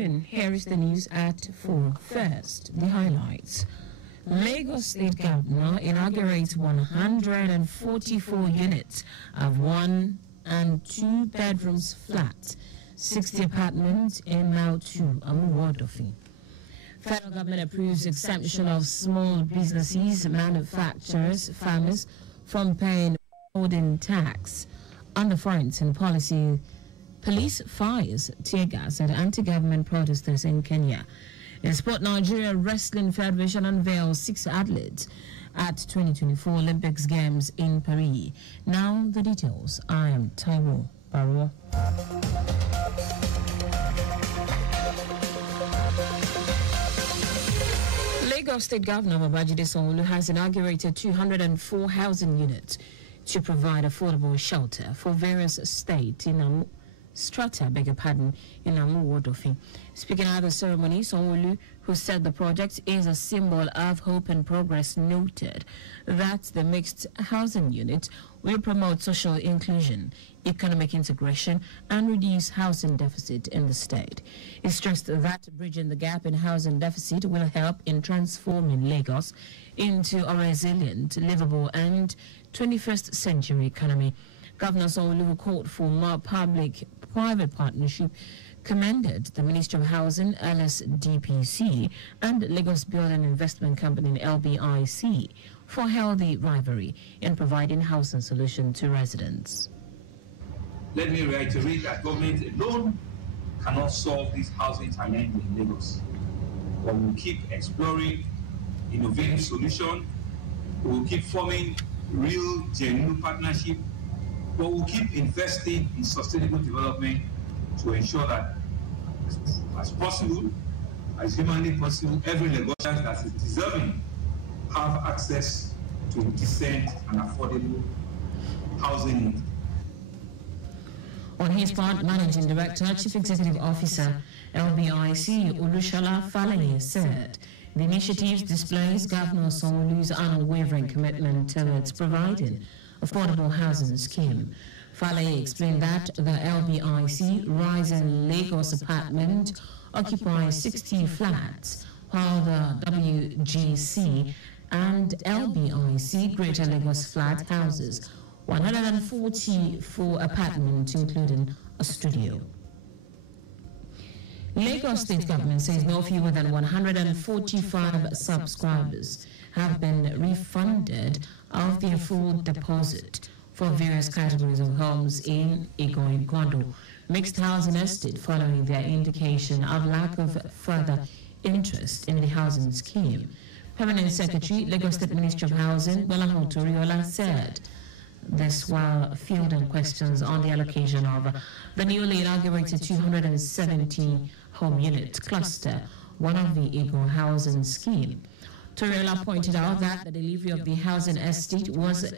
Here is the news at 4. First, the highlights. Lagos State Governor inaugurates 144 units of 1 and 2 bedrooms flat, 60 apartments in Mautu, Amuwodofi. Federal government approves exemption of small businesses, manufacturers, farmers from paying withholding tax. Under foreign policy, police fires tear gas at anti-government protesters in Kenya. In sport, Nigeria Wrestling Federation unveils 6 athletes at 2024 Olympics Games in Paris. Now the details. I am Taiwo Baruwa. Lagos State Governor Babajide Sanwo-Olu has inaugurated 204 housing units to provide affordable shelter for various states in strata, in Amuwodofi. Speaking at the ceremony, Sanwo-Olu, who said the project is a symbol of hope and progress, noted that the mixed housing unit will promote social inclusion, economic integration, and reduce housing deficit in the state. He stressed that bridging the gap in housing deficit will help in transforming Lagos into a resilient, livable, and 21st century economy. Governor Sanwo-Olu called for more public-private partnership, commended the Ministry of Housing, LSDPC, and Lagos Building Investment Company, LBIC, for healthy rivalry in providing housing solutions to residents. Let me reiterate that government alone cannot solve this housing challenge in Lagos. But we'll keep exploring innovative solutions, we'll keep forming real, genuine partnership, but we'll keep investing in sustainable development to ensure that, as possible, as humanly possible, every Lagosian that is deserving have access to decent and affordable housing. On his part, Managing Director, Chief Executive Officer, LBIC, Olushola Falaye, said the initiative displays Governor Sanwo-Olu's unwavering commitment towards providing affordable housing scheme. Falaye explained that the LBIC Rising Lagos Apartment occupies 60 flats, while the WGC and LBIC Greater Lagos Flat houses 144 apartments, including a studio. Lagos State Government says no fewer than 145 subscribers have been refunded of their full deposit for various categories of homes in Igondo mixed housing estate following their indication of lack of further interest in the housing scheme. Permanent Secretary, Lagos State Ministry of Housing, Bolahan Toriola, said this while fielding questions on the allocation of the newly inaugurated 270 home unit cluster, one of the Eagle housing scheme. Toriola pointed out that the delivery of the housing estate was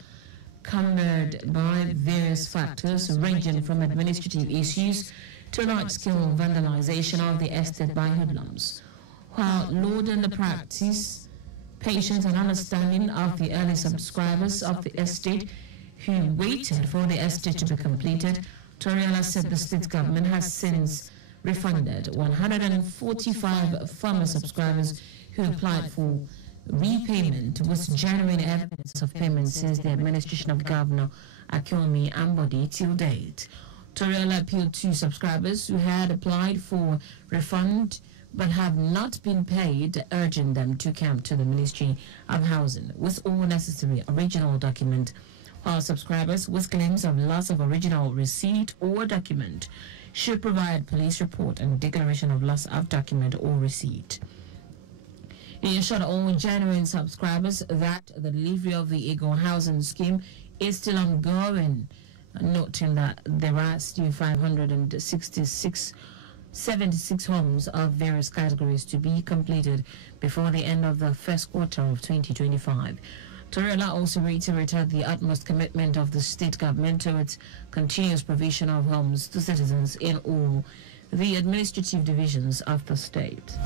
cumbered by various factors ranging from administrative issues to large-scale vandalization of the estate by hoodlums. While lauding the practice, patience and understanding of the early subscribers of the estate who waited for the estate to be completed, Toriola said the state government has since refunded 145 former subscribers who applied for repayment with genuine evidence of payment since the administration of Governor Akinwumi Ambode till date. Toriola appealed to subscribers who had applied for refund but have not been paid, urging them to come to the Ministry of Housing with all necessary original document, while subscribers with claims of loss of original receipt or document should provide police report and declaration of loss of document or receipt. He assured all genuine subscribers that the delivery of the Eagle housing scheme is still ongoing, noting that there are still 76 homes of various categories to be completed before the end of the first quarter of 2025. Toriola also reiterated the utmost commitment of the state government to its continuous provision of homes to citizens in all the administrative divisions of the state.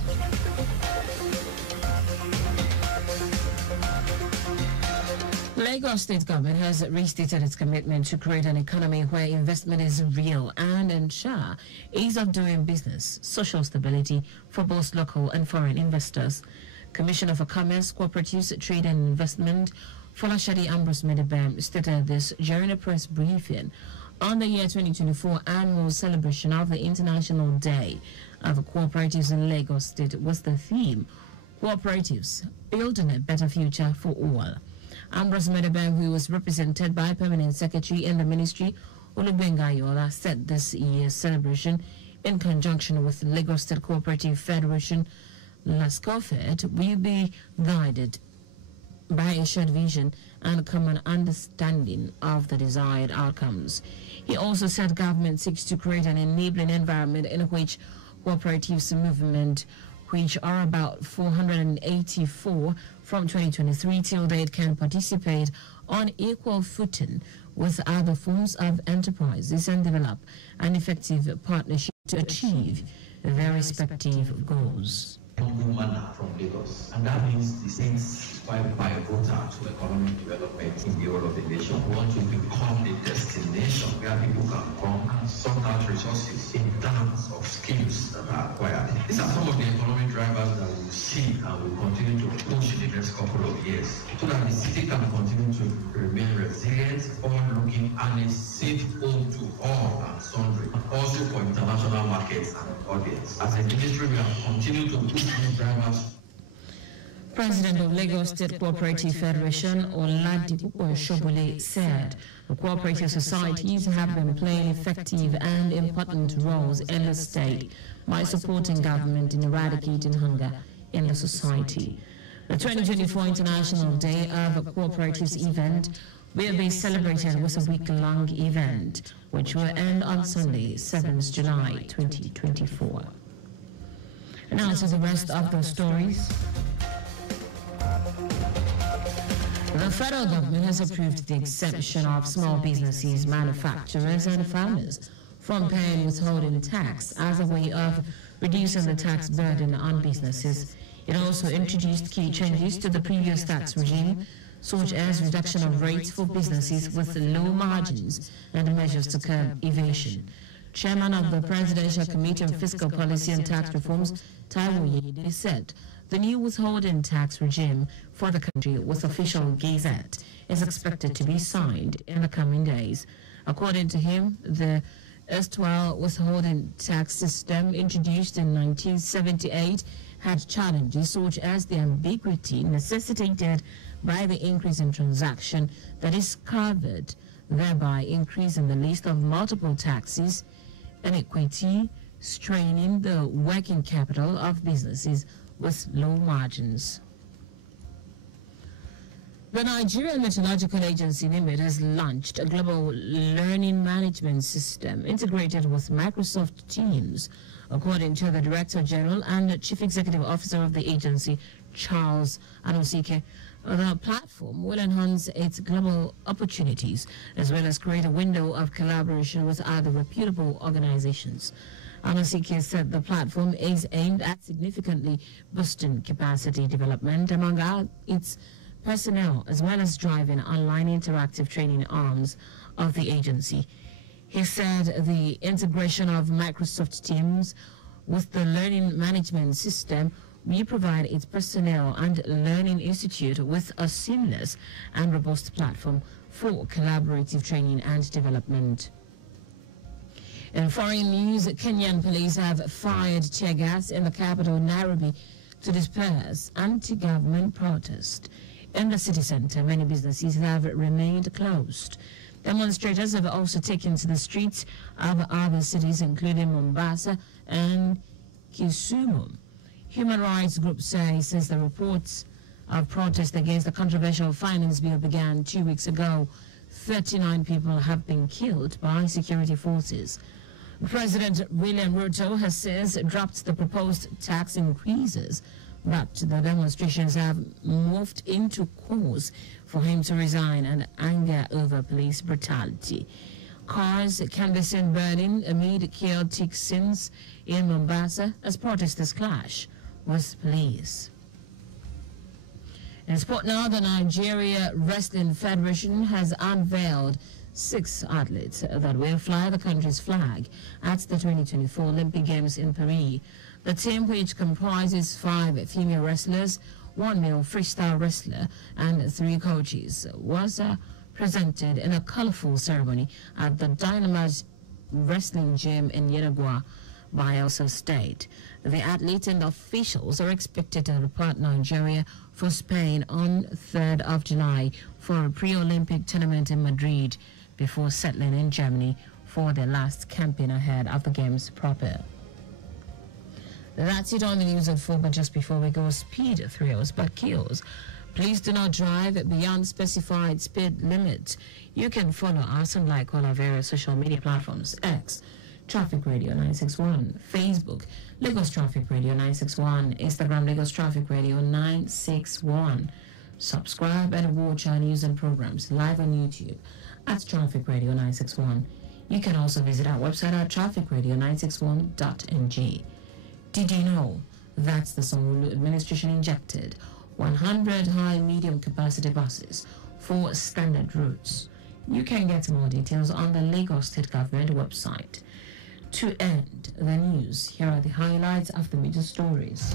The Lagos State government has restated its commitment to create an economy where investment is real and ensure ease of doing business, social stability for both local and foreign investors. Commissioner for Commerce, Cooperatives, Trade and Investment, Folashade Ambrose Medebem, stated this during a press briefing on the year 2024 annual celebration of the International Day of Cooperatives in Lagos State, was the theme, Cooperatives, Building a Better Future for All. Ambrose Medebem, who was represented by Permanent Secretary in the Ministry, Olubenga Yola, said this year's celebration, in conjunction with Lagos State Cooperative Federation, LASCOFED, will be guided by a shared vision and common understanding of the desired outcomes. He also said government seeks to create an enabling environment in which cooperatives movement, which are about 484 from 2023 till date, can participate on equal footing with other forms of enterprises and develop an effective partnership to achieve their respective goals. Women from Lagos, and that means the things inspired by a voter to economic development in the whole of the nation. We want to become a destination where people can come and sort out resources in terms of skills that are acquired. These are some of the economic drivers that we see and will continue to push in the next couple of years so that the city can continue to remain resilient, forward-looking, and a safe home to all and sundry, also for international markets and audience. As a ministry, we have continued to push these drivers. President of Lagos State Cooperative Federation, Oladipupo Shobole, said the cooperative societies have been playing effective and important roles in the state by supporting government in eradicating hunger in the society. The 2024 International Day of Cooperatives event will be celebrated with a week-long event, which will end on Sunday, 7th July 2024. And now to the rest of the stories. The federal government has approved the exemption of small businesses, manufacturers and farmers from paying withholding tax as a way of reducing the tax burden on businesses. It also introduced key changes to the previous tax regime, such as reduction of rates for businesses with low margins and measures to curb evasion. Chairman of the Presidential Committee on Fiscal Policy and Tax Reforms, Taiwo Baruwa, said the new withholding tax regime for the country with official gazette is expected to be signed in the coming days. According to him, the erstwhile withholding tax system introduced in 1978 had challenges such as the ambiguity necessitated by the increase in transaction that is covered, thereby increasing the list of multiple taxes, inequity, straining the working capital of businesses with low margins. The Nigerian Meteorological Agency (NIMET) has launched a global learning management system integrated with Microsoft Teams, according to the Director General and Chief Executive Officer of the agency, Charles Anosike. The platform will enhance its global opportunities as well as create a window of collaboration with other reputable organizations. Anosike said the platform is aimed at significantly boosting capacity development among its personnel as well as driving online interactive training arms of the agency. He said the integration of Microsoft Teams with the learning management system will provide its personnel and learning institute with a seamless and robust platform for collaborative training and development. In foreign news, Kenyan police have fired tear gas in the capital, Nairobi, to disperse anti-government protest. In the city center, many businesses have remained closed. Demonstrators have also taken to the streets of other cities, including Mombasa and Kisumu. Human rights groups say since the reports of protest against the controversial finance bill began 2 weeks ago, 39 people have been killed by security forces. President William Ruto has since dropped the proposed tax increases, but the demonstrations have morphed into calls for him to resign and anger over police brutality. Cars can be seen burning amid chaotic scenes in Mombasa as protesters clash with police. In sport now, the Nigeria Wrestling Federation has unveiled 6 athletes that will fly the country's flag at the 2024 Olympic Games in Paris. The team, which comprises 5 female wrestlers, 1 male freestyle wrestler, and 3 coaches, was presented in a colorful ceremony at the Dynamite Wrestling Gym in Yenagua, Bayelsa State. The athletes and officials are expected to depart Nigeria for Spain on 3rd of July for a pre-Olympic tournament in Madrid before settling in Germany for their last campaign ahead of the Games proper. That's it on the news at 4, but just before we go, speed thrills but kills. Please do not drive beyond specified speed limit. You can follow us on like all our various social media platforms: X, Traffic Radio 961, Facebook, Lagos Traffic Radio 961, Instagram, Lagos Traffic Radio 961. Subscribe and watch our news and programs live on YouTube at Traffic Radio 961. You can also visit our website at trafficradio961.ng. Did you know that the Sanwo-Olu administration injected 100 high-medium capacity buses for standard routes? You can get more details on the Lagos State Government website. To end the news, here are the highlights of the major stories.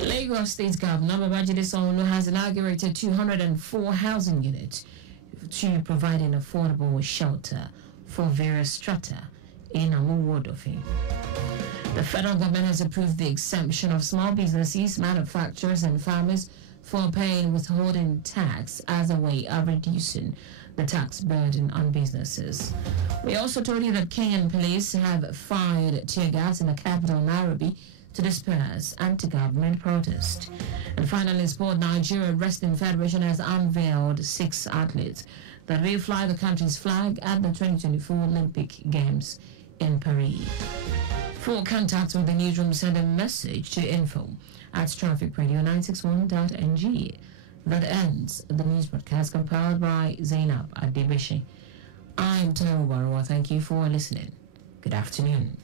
Lagos State Governor Babajide Sanwo-Olu has inaugurated 204 housing units to provide an affordable shelter for various strata in Amuwodofi. The federal government has approved the exemption of small businesses, manufacturers, and farmers for paying withholding tax as a way of reducing the tax burden on businesses. We also told you that Kenyan police have fired tear gas in the capital, Nairobi, to disperse anti-government protest. And finally, sport, Nigeria Wrestling Federation has unveiled 6 athletes that will fly the country's flag at the 2024 Olympic Games in Paris. For contact with the newsroom, send a message to info@trafficradio961.ng. That ends the news broadcast compiled by Zainab Adebishi. I'm Taiwo Baruwa. Thank you for listening. Good afternoon.